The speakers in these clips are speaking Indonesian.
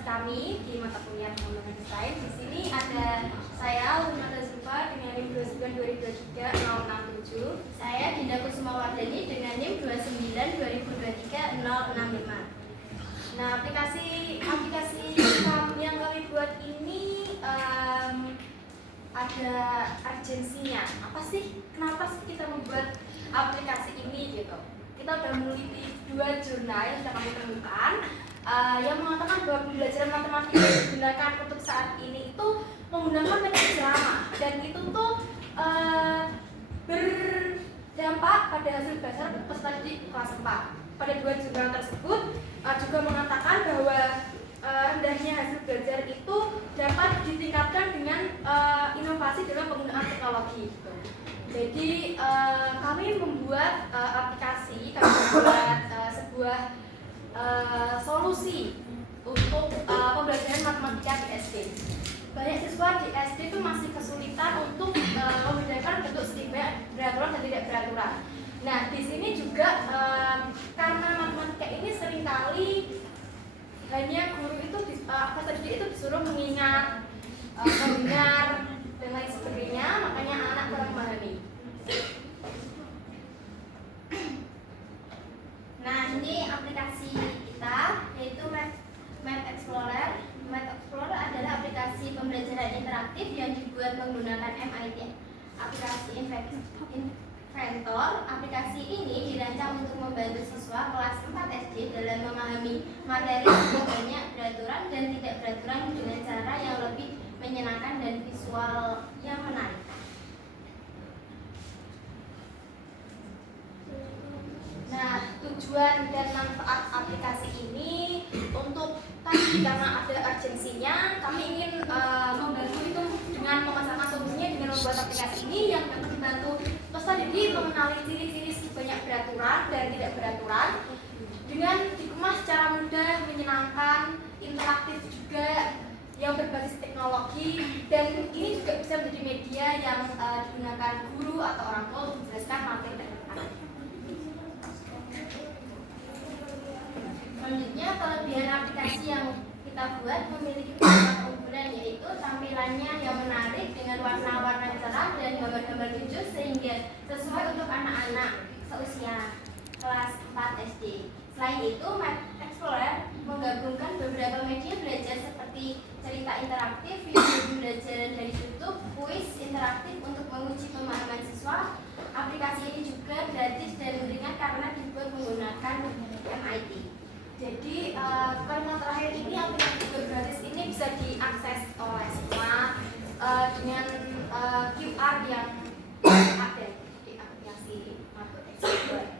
aplikasi kami di mata kuliah pengembangan desain. Di sini ada saya Ulumada Zulfa dengan NIM 292023-067. Saya Dinda Kusumawardani dengan NIM 292023-065. Nah, aplikasi yang kami buat ini ada urgensinya. Apa sih? Kenapa sih kita membuat aplikasi ini gitu? Kita udah meneliti 2 jurnal yang sudah kami temukan yang mengatakan bahwa pembelajaran matematika yang digunakan untuk saat ini itu menggunakan metode lama, dan itu tuh berdampak pada hasil dasar peserta didik kelas 4. Pada 2 jurnal tersebut juga mengatakan bahwa rendahnya hasil belajar itu dapat ditingkatkan dengan inovasi dalam penggunaan teknologi gitu. Jadi kami membuat sebuah solusi untuk pembelajaran matematika di SD. Banyak siswa di SD itu masih kesulitan untuk membedakan bentuk segitiga beraturan dan tidak beraturan. Nah, di sini juga karena matematika ini seringkali hanya guru itu peserta didik itu disuruh mengingat, mendengar dan lain sebagainya, makanya anak kurang memahami. Nah, ini aplikasi kita yaitu Map Explorer. Map Explorer adalah aplikasi pembelajaran interaktif yang dibuat menggunakan MIT aplikasi Inventor. Aplikasi ini dirancang untuk membantu siswa kelas 4 SD dalam memahami materi yang banyak beraturan dan tidak beraturan dengan cara yang lebih menyenangkan dan visual yang menarik. Nah, tujuan dan manfaat aplikasi ini untuk tadi karena ada urgensinya, kami ingin membantu itu dengan memasarkan solusinya dengan membuat aplikasi ini yang dapat membantu peserta didik mengenali ciri-ciri banyak beraturan dan tidak beraturan dengan dikemas secara mudah, menyenangkan, interaktif juga, yang berbasis teknologi, dan ini juga bisa menjadi media yang digunakan guru atau orang tua untuk menjelaskan materi terdekat. Selanjutnya, kelebihan aplikasi yang kita buat memiliki beberapa keunggulan, yaitu tampilannya yang menarik dengan warna-warna cerah dan gambar-gambar lucu sehingga sesuai untuk anak-anak seusia kelas 4 SD. Selain itu, Map Explorer menggabungkan beberapa media belajar seperti cerita interaktif, video pembelajaran dari YouTube, kuis interaktif untuk menguji pemahaman siswa. Aplikasi ini juga gratis dan ringan karena dibuat menggunakan MIT. Jadi kalimat terakhir ini, aplikasi gratis ini bisa diakses oleh semua dengan QR yang ada di aplikasi Map Explorer.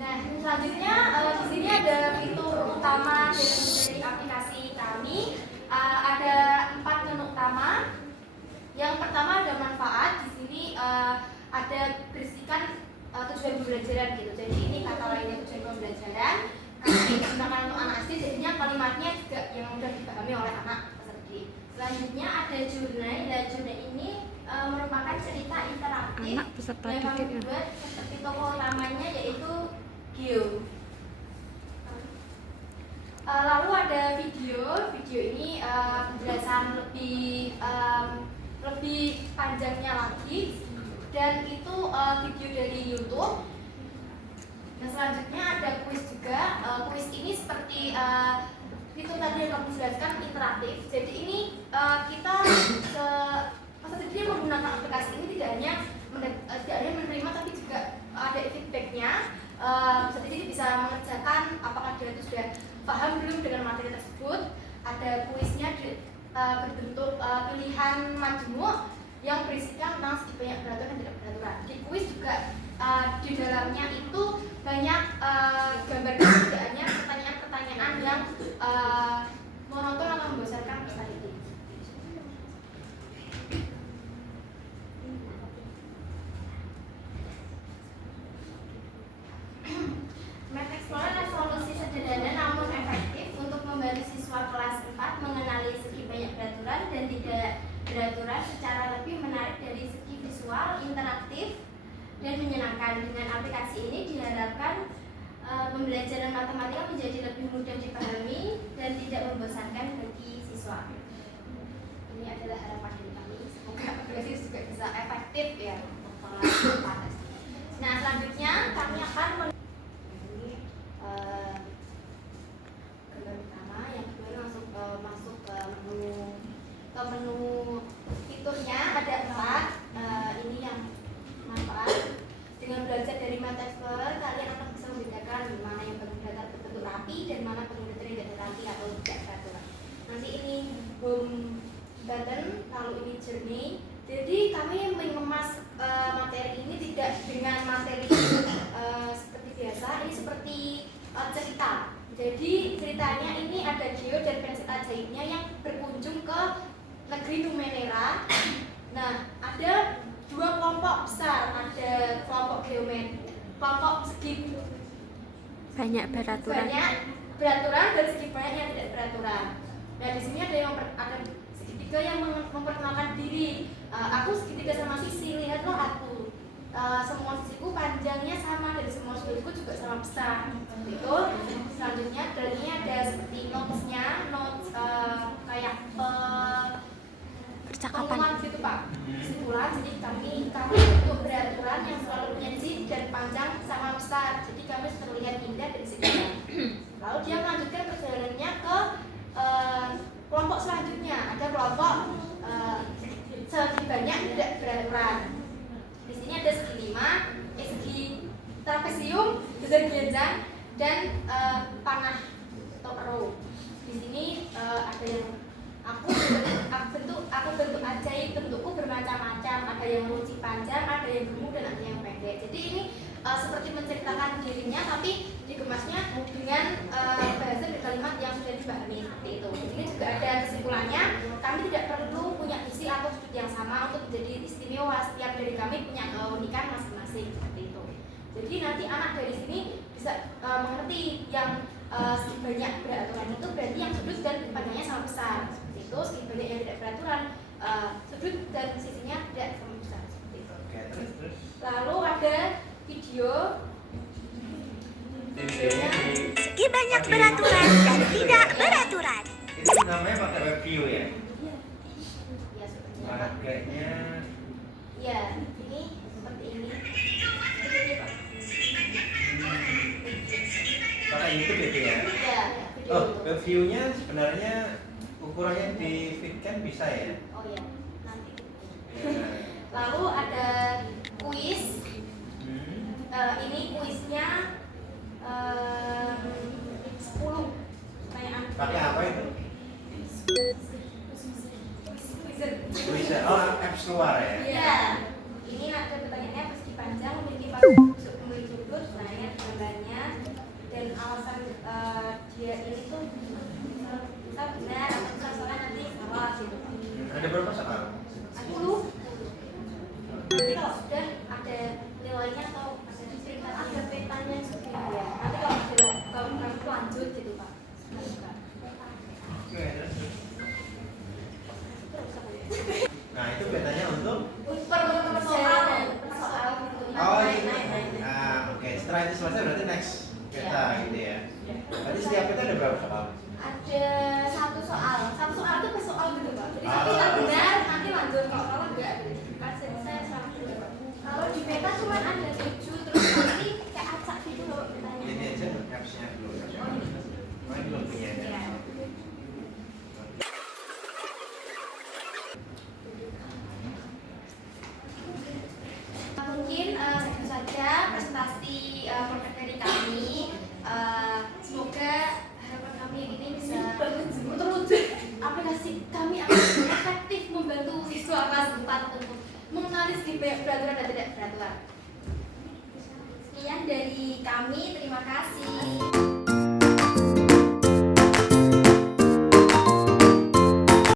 Nah, selanjutnya di sini ada fitur utama dari aplikasi kami. Ada 4 menu utama. Yang pertama ada manfaat. Di sini ada berisikan tujuan pembelajaran gitu. Jadi ini kata lainnya tujuan pembelajaran. Karena digunakan untuk anak SD, jadinya kalimatnya juga yang mudah dipahami oleh anak peserta didik. Selanjutnya ada jurnal. Dan jurnal ini merupakan cerita interaktif yang kami buat seperti tokoh utamanya yaitu Geo. Lalu ada video. Video ini penjelasan lebih panjangnya lagi, dan itu video dari YouTube. Dan selanjutnya ada kuis juga. Kuis ini seperti itu tadi yang kamu jelaskan, interaktif. Jadi ini kita peserta didik menggunakan aplikasi ini tidak hanya menerima, tapi juga ada feedbacknya. Peserta didik bisa mengerjakan apakah dia itu sudah paham belum dengan materi tersebut. Ada kuisnya berbentuk pilihan majmuk yang berisikan tentang segi banyak beraturan dan tidak beraturan. Di kuis juga di dalamnya itu banyak gambar-gambar, tidak hanya pertanyaan-pertanyaan yang monoton atau membosankan peserta didik. Map Explorer adalah solusi sederhana namun efektif untuk membantu siswa kelas 4 mengenali segi banyak beraturan dan tidak beraturan secara lebih menarik dari segi visual, interaktif, dan menyenangkan. Dengan aplikasi ini diharapkan pembelajaran matematika menjadi lebih mudah dipahami dan tidak membosankan bagi siswa. Ini adalah harapan dari kami. Semoga aplikasi juga bisa efektif ya untuk pengelolaan. Nah, selanjutnya kami akan ini gambar pertama, yang kedua masuk ke menu fiturnya ada 4. Ini yang manfaat. Dengan belajar dari Meta Explorer, kalian akan bisa membedakan mana yang data berbentuk rapi dan mana data yang tidak rapi atau tidak beraturan. Nanti ini home button, lalu ini journey. Jadi kami mengemas materi ini tidak dengan materi seperti biasa. Ini seperti cerita. Jadi ceritanya ini ada Geo dan pensil ajaibnya yang berkunjung ke negeri Numenera. Nah, ada 2 kelompok besar, ada kelompok geometri, kelompok segi banyak beraturan dan segi banyak yang tidak beraturan. Nah, di sini ada segitiga yang memperkenalkan diri. Aku segitiga sama Sisi, lihat loh aku. Semua sisiku panjangnya sama dan semua sudutku juga sama besar. Itu. Selanjutnya dari ini ada seperti notes-nya, kayak percakapan gitu Pak. Kesimpulan, jadi kami bentuk beraturan yang selalu punya ciri dan panjang sama besar. Jadi kami terlihat indah dan sederhana. Lalu dia melanjutkan perjalanannya ke kelompok selanjutnya. Ada kelompok segi banyak tidak beraturan. Di sini ada segi 5, segi trapesium, besar gelanjang, dan panah atau ero. Di sini ada yang aku bentuk ajaib, bentukku bermacam-macam, ada yang runcing panjang, ada yang gemuk dan ada yang pendek. Jadi ini seperti menceritakan dirinya tapi dikemasnya dengan bahasa dan kalimat yang sudah dipahami seperti itu. Di sini juga ada kesimpulannya, kami tidak perlu punya isi atau sudut yang sama untuk menjadi istimewa. Setiap dari kami punya keunikan masing-masing seperti itu. Jadi nanti anak dari sini bisa mengerti yang segi banyak beraturan itu berarti yang sudut dan panjangnya sama besar. Itu segi banyak yang tidak beraturan, sudut dan sisinya tidak sama besar seperti itu. Terus. Lalu ada video. segi banyak beraturan dan tidak beraturan. Itu namanya pakai web view ya? Ya seperti Pakainya ya, ini seperti ini. Seperti ini Pak. pakai YouTube itu ya? Ya, video. Oh, web view-nya sebenarnya ukurannya di fitkan bisa ya? Oh ya, nanti. Ya. Lalu ada kuis. Ini kuisnya 10 pertanyaan. Pakai apa itu? Wizard. Bisa. Oh, apps luar ya? Iya. Ini ada pertanyaannya persegi panjang memiliki untuk memiliki struktur, sebenarnya gambarnya dan alasan dia ini tuh bisa benar atau bisa salah nanti salah gitu. Ada berapa soal? 10. Nanti kalau sudah ada nilainya atau ada petanya juga ya. Nanti kalau nanti lanjut gitu Pak. Oke, terus. Nah, itu petanya untuk? Per soal gitu. Oh, ini. Nah, oke. Setelah itu selesai berarti next peta gitu ya. Berarti setiap peta ada berapa soal? Ada satu soal itu per soal gitu Pak. Jadi nanti Ah. kalau benar nanti lanjut, kalau salah enggak. Saya salah gitu Pak. Kalau di peta cuma ada 7 terus nanti kayak acak gitu loh petanya. Ini aja apps-nya dulu. Oh, ini belum punya ya? Iya. Mungkin segitu saja presentasi produk dari kami. Semoga harapan kami ini bisa terwujud. Aplikasi kami akan efektif membantu siswa kelas 4 untuk mengenali segi beraturan dan tidak beraturan. Sekian dari kami, terima kasih.